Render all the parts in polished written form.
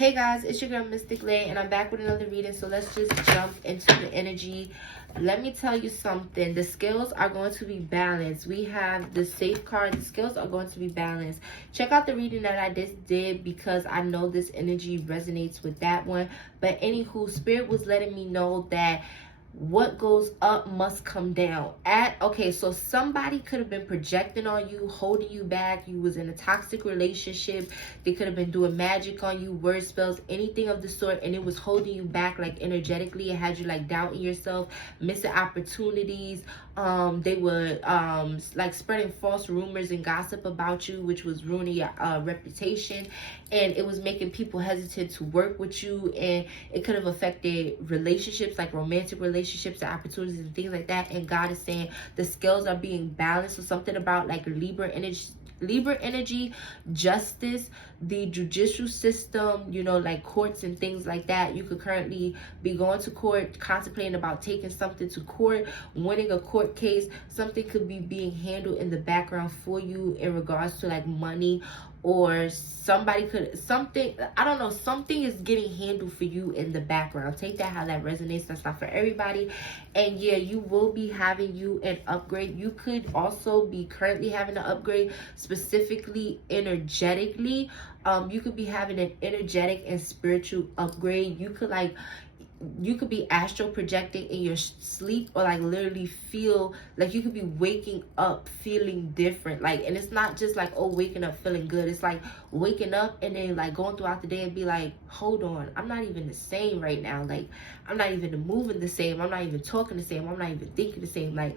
Hey guys, it's your girl Mystic Lay, and I'm back with another reading. So let's just jump into the energy. Let me tell you something. The scales are going to be balanced. We have the safeguard. The scales are going to be balanced. Check out the reading that I just did because I know this energy resonates with that one. But anywho, Spirit was letting me know that what goes up must come down. Okay, so somebody could have been projecting on you, holding you back. You was in a toxic relationship. They could have been doing magic on you, word spells, anything of the sort, and it was holding you back, like energetically. It had you like doubting yourself, missing opportunities. They were like spreading false rumors and gossip about you, which was ruining your reputation, and it was making people hesitant to work with you, and it could have affected relationships, like romantic relationships and opportunities and things like that. And God is saying the scales are being balanced. So something about like Libra energy, justice, the judicial system, you know, like courts and things like that. You could currently be going to court, contemplating about taking something to court, winning a court case. Something could be being handled in the background for you in regards to like money, or somebody could, something, I don't know, something is getting handled for you in the background. Take that how that resonates. That's not for everybody. And yeah, you will be having you an upgrade. You could also be currently having an upgrade, specifically energetically. You could be having an energetic and spiritual upgrade. You could be astral projecting in your sleep, or like literally feel like you could be waking up feeling different. Like, and it's not just like, oh, waking up feeling good. It's like waking up and then like going throughout the day and be like, hold on, I'm not even the same right now. Like, I'm not even moving the same. I'm not even talking the same. I'm not even thinking the same. Like,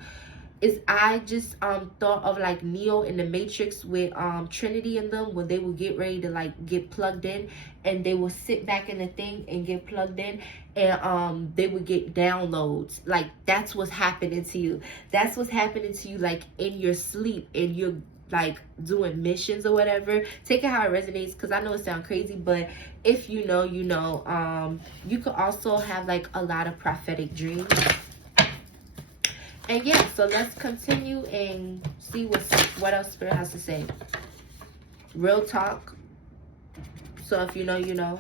I just thought of like Neo in the Matrix with Trinity and them, when they would get ready to like get plugged in, and they would sit back in the thing and get plugged in, and they would get downloads. Like, that's what's happening to you. That's what's happening to you, like in your sleep, and you're like doing missions or whatever. Take it how it resonates, because I know it sounds crazy, but if you know, you know. You could also have like a lot of prophetic dreams. And yeah, so let's continue and see what else Spirit has to say. Real talk. So if you know, you know.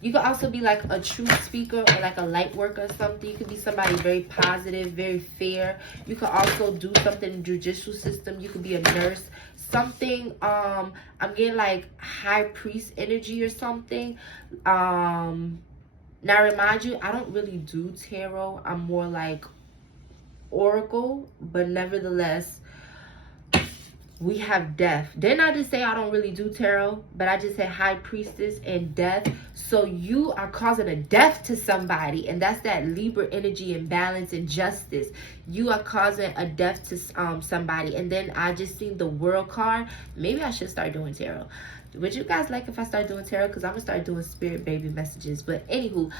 You could also be like a truth speaker or like a light worker or something. You could be somebody very positive, very fair. You could also do something in the judicial system. You could be a nurse. Something, I'm getting like high priest energy or something. Now remind you, I don't really do tarot. I'm more like oracle, but nevertheless, we have death. Didn't I just say I don't really do tarot? But I just said high priestess and death. So you are causing a death to somebody, and that's that Libra energy and balance and justice. You are causing a death to somebody. And then I just seen the World card. Maybe I should start doing tarot. Would you guys like if I start doing tarot? Because I'm gonna start doing spirit baby messages. But anywho,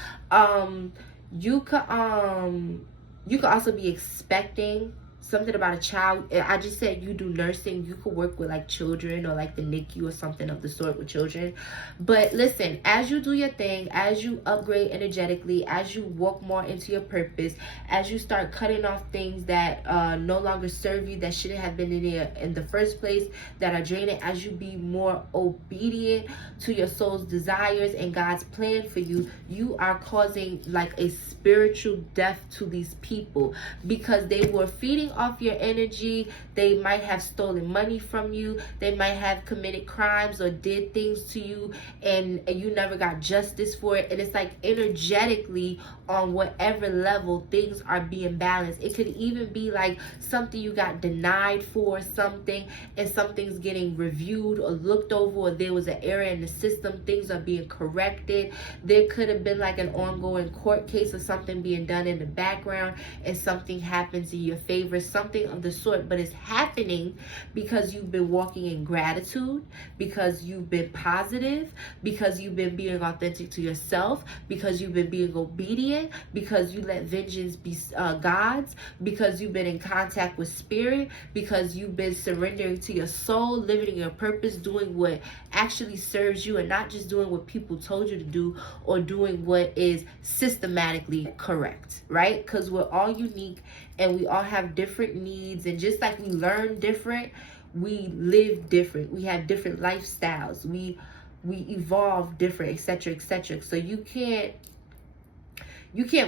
you could also be expecting something about a child. I just said you do nursing. You could work with like children, or like the NICU or something of the sort with children. But listen, as you do your thing, as you upgrade energetically, as you walk more into your purpose, as you start cutting off things that no longer serve you, that shouldn't have been in there in the first place, that are draining, as you be more obedient to your soul's desires and God's plan for you, you are causing like a spiritual death to these people, because they were feeding off your energy. They might have stolen money from you. They might have committed crimes or did things to you, and you never got justice for it. And it's like energetically, on whatever level, things are being balanced. It could even be like something you got denied for something, and something's getting reviewed or looked over, or there was an error in the system. Things are being corrected. There could have been like an ongoing court case or something being done in the background, and something happens in your favor, something of the sort. But it's happening because you've been walking in gratitude, because you've been positive, because you've been being authentic to yourself, because you've been being obedient, because you let vengeance be God's, because you've been in contact with spirit, because you've been surrendering to your soul, living in your purpose, doing what actually serves you, and not just doing what people told you to do, or doing what is systematically correct, right? Because we're all unique, and we all have different needs, and just like we learn different, we live different. We have different lifestyles. We we evolve different, etc., etc. So you can't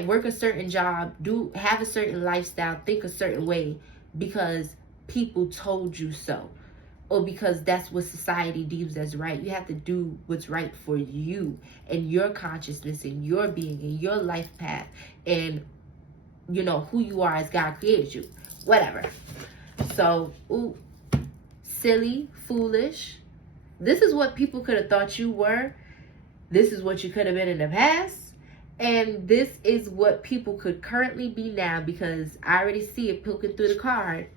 work a certain job, have a certain lifestyle, think a certain way because people told you so, or because that's what society deems as right. You have to do what's right for you and your consciousness and your being and your life path and, you know, who you are as God created you. Whatever. So, ooh, silly, foolish. This is what people could have thought you were. This is what you could have been in the past. And this is what people could currently be now, because I already see it poking through the card.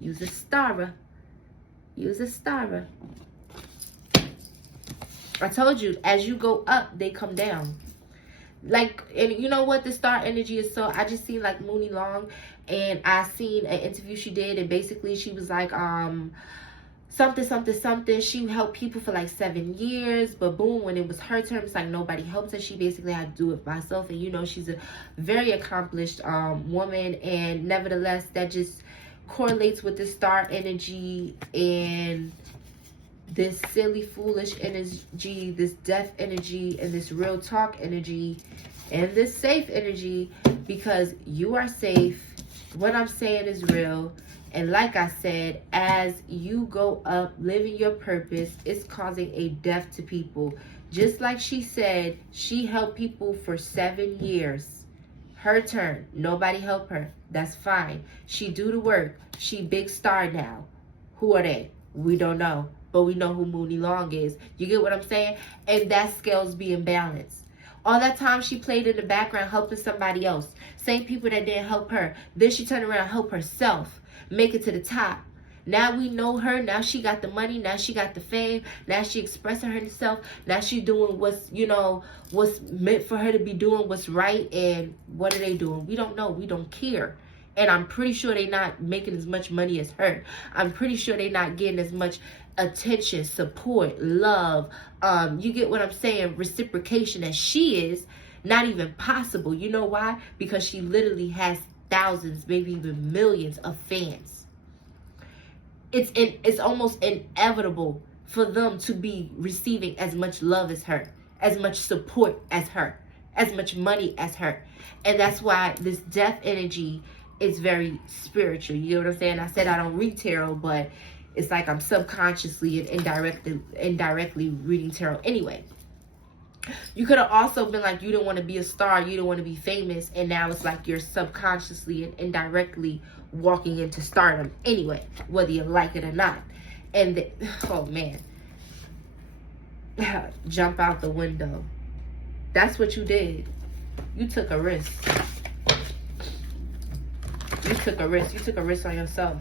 Use a star. Use a star. I told you, as you go up, they come down. Like, and you know what? The star energy is so, I just seen like Mooney Long, and I seen an interview she did, and basically she was like, something. She helped people for like 7 years, but boom, when it was her turn, it's like nobody helped her. She basically had to do it by herself. And you know, she's a very accomplished woman, and nevertheless, that just correlates with the star energy and this silly, foolish energy, this death energy, and this real talk energy, and this safe energy, because you are safe. What I'm saying is real. And like I said, as you go up, living your purpose, it's causing a death to people. Just like she said, she helped people for 7 years. Her turn. Nobody helped her. That's fine. She do the work. She big star now. Who are they? We don't know. But we know who Mooney Long is. You get what I'm saying? And that scale's being balanced. All that time she played in the background helping somebody else. Same people that didn't help her. Then she turned around and helped herself make it to the top. Now we know her. Now she got the money. Now she got the fame. Now she expressing herself. Now she doing what's, you know, what's meant for her to be doing, what's right. And what are they doing? We don't know. We don't care. And I'm pretty sure they're not making as much money as her. I'm pretty sure they're not getting as much attention, support, love. You get what I'm saying? Reciprocation as she is. Not even possible. You know why? Because she literally has thousands, maybe even millions of fans. It's almost inevitable for them to be receiving as much love as her, as much support as her, as much money as her. And that's why this death energy is very spiritual. You know what I'm saying? I said I don't read tarot, but it's like I'm subconsciously and indirectly reading tarot anyway. You could have also been like, you don't want to be a star, you don't want to be famous, and now it's like you're subconsciously and indirectly walking into stardom anyway, whether you like it or not. And oh man, jump out the window. That's what you did. You took a risk. You took a risk. You took a risk on yourself,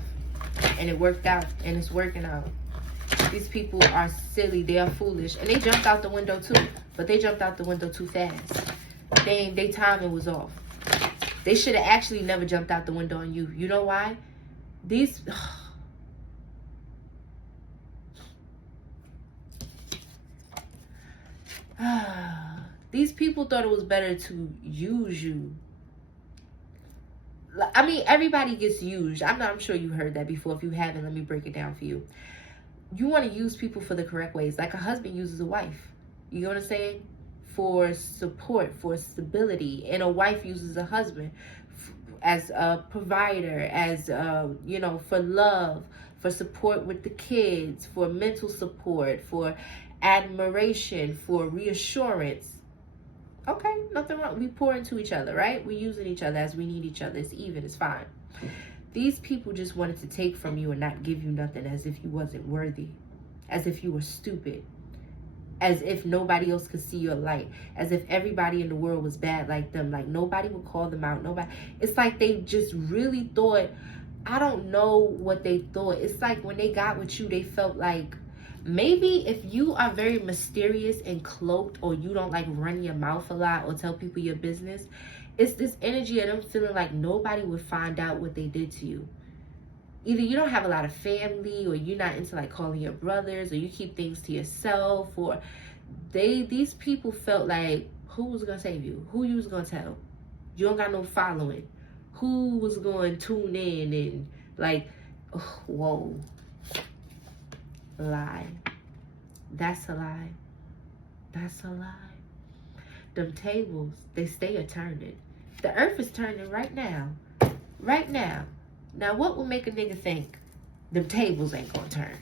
and it worked out, and it's working out. These people are silly. They are foolish. And they jumped out the window too. But they jumped out the window too fast. Their timing was off. They should have actually never jumped out the window on you. You know why? These... these people thought it was better to use you. I mean, everybody gets used. I'm sure you heard that before. If you haven't, let me break it down for you. You want to use people for the correct ways. Like a husband uses a wife. You know what I'm saying? For support, for stability. And a wife uses a husband as a provider, as, you know, for love, for support with the kids, for mental support, for admiration, for reassurance. Okay, nothing wrong. We pour into each other, right? We're using each other as we need each other. It's even. It's fine. These people just wanted to take from you and not give you nothing, as if you wasn't worthy, as if you were stupid, as if nobody else could see your light, as if everybody in the world was bad like them, like nobody would call them out, nobody. It's like they just really thought, I don't know what they thought. It's like when they got with you, they felt like, maybe if you are very mysterious and cloaked, or you don't like run your mouth a lot or tell people your business, it's this energy of them feeling like nobody would find out what they did to you. Either you don't have a lot of family, or you're not into like calling your brothers, or you keep things to yourself, or these people felt like, who was gonna save you? Who you was gonna tell? You don't got no following. Who was going to tune in and like, oh, whoa. Lie. That's a lie. That's a lie. Them tables, they stay a-turning. The earth is turning right now. Right now. Now, what will make a nigga think them tables ain't gonna turn?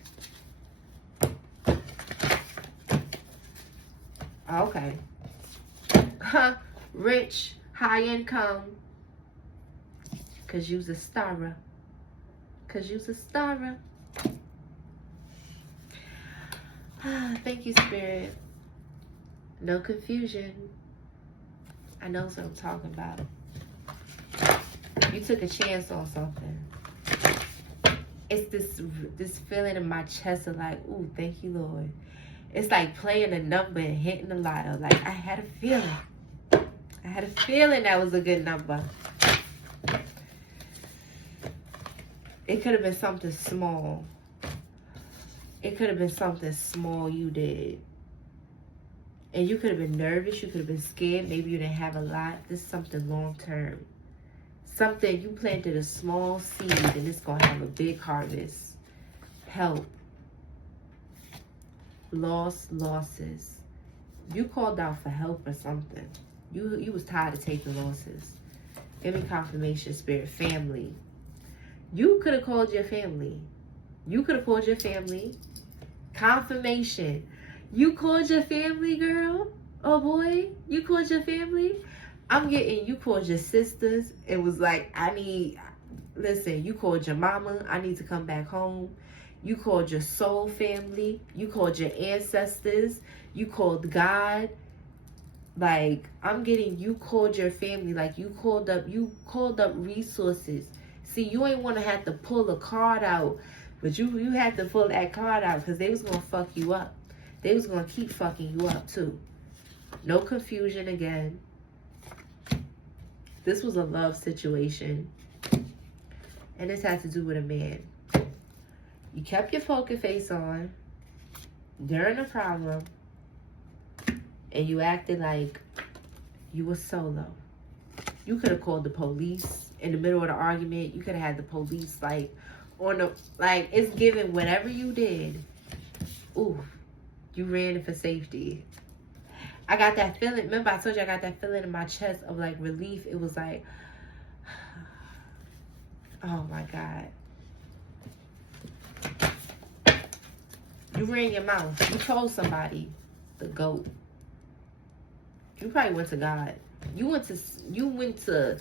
Okay. Huh? Rich, high income. Cause you's a starrer. Cause you's a starrer. Thank you, Spirit. No confusion. I know what I'm talking about. You took a chance on something. It's this feeling in my chest of like, ooh, thank you, Lord. It's like playing a number and hitting the lotto. Like, I had a feeling. I had a feeling that was a good number. It could have been something small. It could have been something small you did. And you could have been nervous. You could have been scared. Maybe you didn't have a lot. This is something long term. Something you planted a small seed and it's going to have a big harvest. Help. Losses. You called out for help or something. You was tired of taking losses. Give me confirmation, Spirit. Family. You could have called your family. You could have called your family. Confirmation. You called your family, girl? Oh, boy. You called your family? I'm getting, you called your sisters. It was like, listen, you called your mama. I need to come back home. You called your soul family. You called your ancestors. You called God. Like, I'm getting, you called your family. Like, you called up resources. See, you ain't want to have to pull a card out. But you had to pull that card out because they was going to fuck you up. They was going to keep fucking you up, too. No confusion again. This was a love situation. And this had to do with a man. You kept your poker face on during the problem. And you acted like you were solo. You could have called the police in the middle of the argument. You could have had the police, like, on the, like, it's given whatever you did. Ooh, you ran for safety. I got that feeling. Remember, I told you I got that feeling in my chest of, like, relief. It was like, oh, my God. You ran your mouth. You told somebody, the GOAT. You probably went to God. You went to,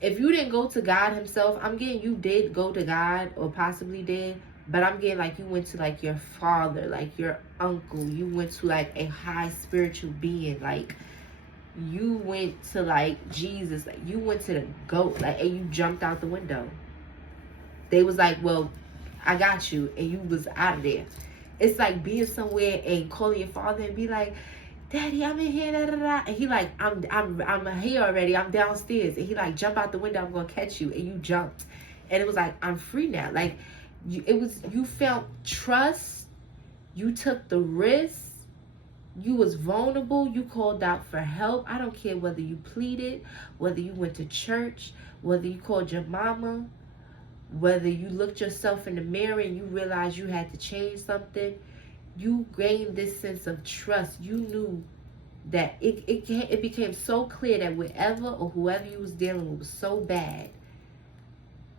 if you didn't go to God himself, I'm getting you did go to God or possibly did, but I'm getting like you went to like your father, like your uncle. You went to like a high spiritual being. Like you went to like Jesus. Like you went to the GOAT. Like, and you jumped out the window. They was like, well, I got you. And you was out of there. It's like being somewhere and calling your father and be like, Daddy, I'm in here, da, da, da. And he like, I'm here already. I'm downstairs. And he like, jump out the window. I'm going to catch you. And you jumped. And it was like, I'm free now. Like, you felt trust. You took the risk. You was vulnerable. You called out for help. I don't care whether you pleaded, whether you went to church, whether you called your mama, whether you looked yourself in the mirror and you realized you had to change something. You gained this sense of trust. You knew that it became so clear that whatever or whoever you was dealing with was so bad.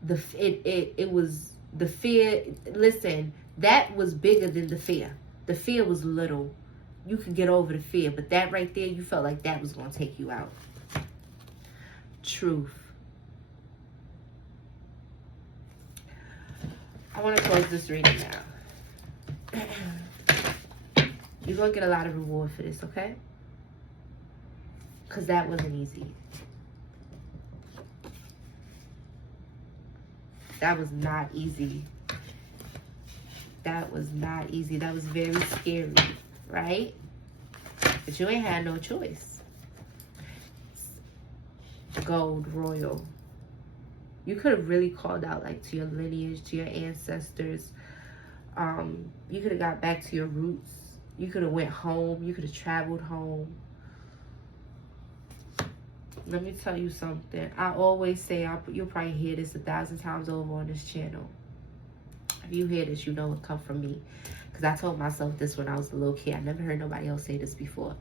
It was the fear. Listen, that was bigger than the fear. The fear was little. You could get over the fear, but that right there, you felt like that was going to take you out. Truth. I want to close this reading now. You're going to get a lot of reward for this, okay? Because that wasn't easy. That was not easy. That was not easy. That was very scary, right? But you ain't had no choice. Gold, royal. You could have really called out, like, to your lineage, to your ancestors. You could have got back to your roots. You could have went home. You could have traveled home. Let me tell you something. I always say, you'll probably hear this 1,000 times over on this channel. If you hear this, you know it come from me. Because I told myself this when I was a little kid. I never heard nobody else say this before.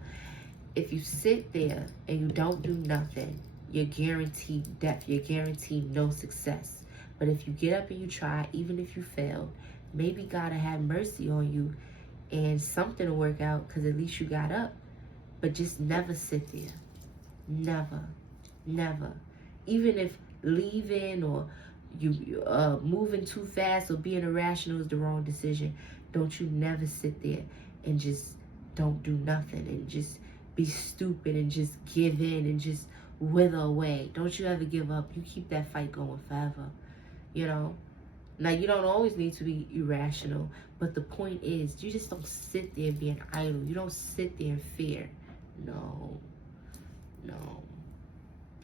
If you sit there and you don't do nothing, you're guaranteed death. You're guaranteed no success. But if you get up and you try, even if you fail, maybe God will have mercy on you and something will work out, because at least you got up. But just never sit there. Never. Never. Even if leaving or you moving too fast or being irrational is the wrong decision, don't you never sit there and just don't do nothing and just be stupid and just give in and just wither away. Don't you ever give up. You keep that fight going forever, you know. Now, you don't always need to be irrational, but the point is, you just don't sit there being idle. You don't sit there in fear. No.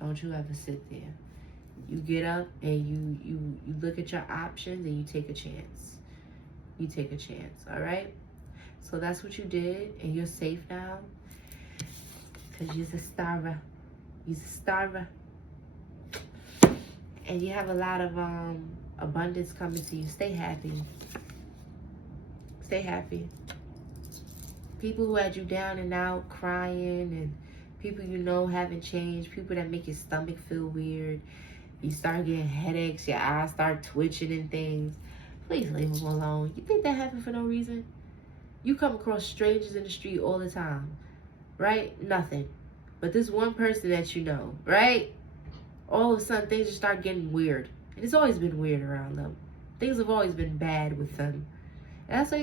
Don't you ever sit there. You get up and you look at your options and you take a chance. You take a chance, all right? So that's what you did, and you're safe now. Because you're a starver. You're a starver. And you have a lot of abundance coming to you. Stay happy. Stay happy. People who had you down and out crying, and people you know haven't changed, people that make your stomach feel weird, you start getting headaches, your eyes start twitching and things, please leave them alone. You think that happened for no reason? You come across strangers in the street all the time, right? Nothing. But this one person that you know, right? All of a sudden things just start getting weird. And it's always been weird around them. Things have always been bad with them. And that's why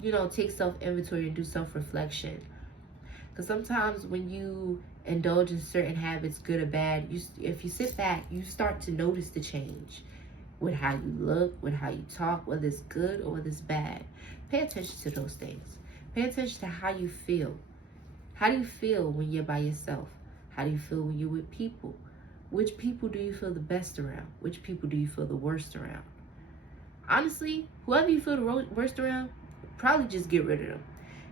you gotta, take self-inventory and do self-reflection. Because sometimes when you indulge in certain habits, good or bad, if you sit back, you start to notice the change with how you look, with how you talk, whether it's good or whether it's bad. Pay attention to those things. Pay attention to how you feel. How do you feel when you're by yourself? How do you feel when you're with people? Which people do you feel the best around? Which people do you feel the worst around? Honestly, whoever you feel the worst around, probably just get rid of them.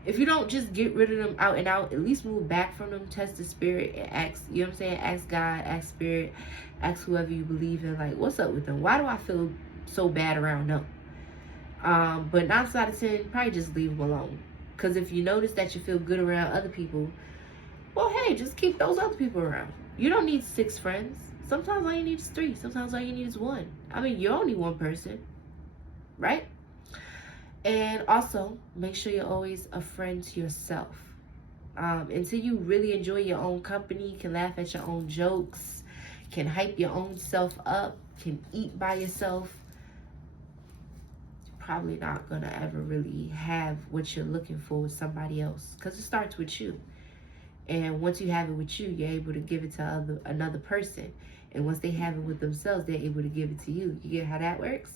If you don't just get rid of them out and out, at least move back from them, test the spirit, and ask, you know what I'm saying? Ask God, ask spirit, ask whoever you believe in, like, what's up with them? Why do I feel so bad around them? But 9 times out of 10, probably just leave them alone. Because if you notice that you feel good around other people, well, hey, just keep those other people around. You don't need 6 friends. Sometimes all you need is 3. Sometimes all you need is 1. I mean, you're only one person, right? And also, make sure you're always a friend to yourself. Until you really enjoy your own company, can laugh at your own jokes, can hype your own self up, can eat by yourself, you're probably not going to ever really have what you're looking for with somebody else. Because it starts with you. And once you have it with you, you're able to give it to another person. And once they have it with themselves, they're able to give it to you. You get how that works?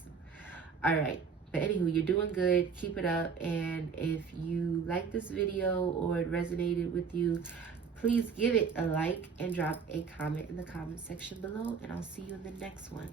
All right. But anywho, you're doing good. Keep it up. And if you like this video or it resonated with you, please give it a like and drop a comment in the comment section below. And I'll see you in the next one.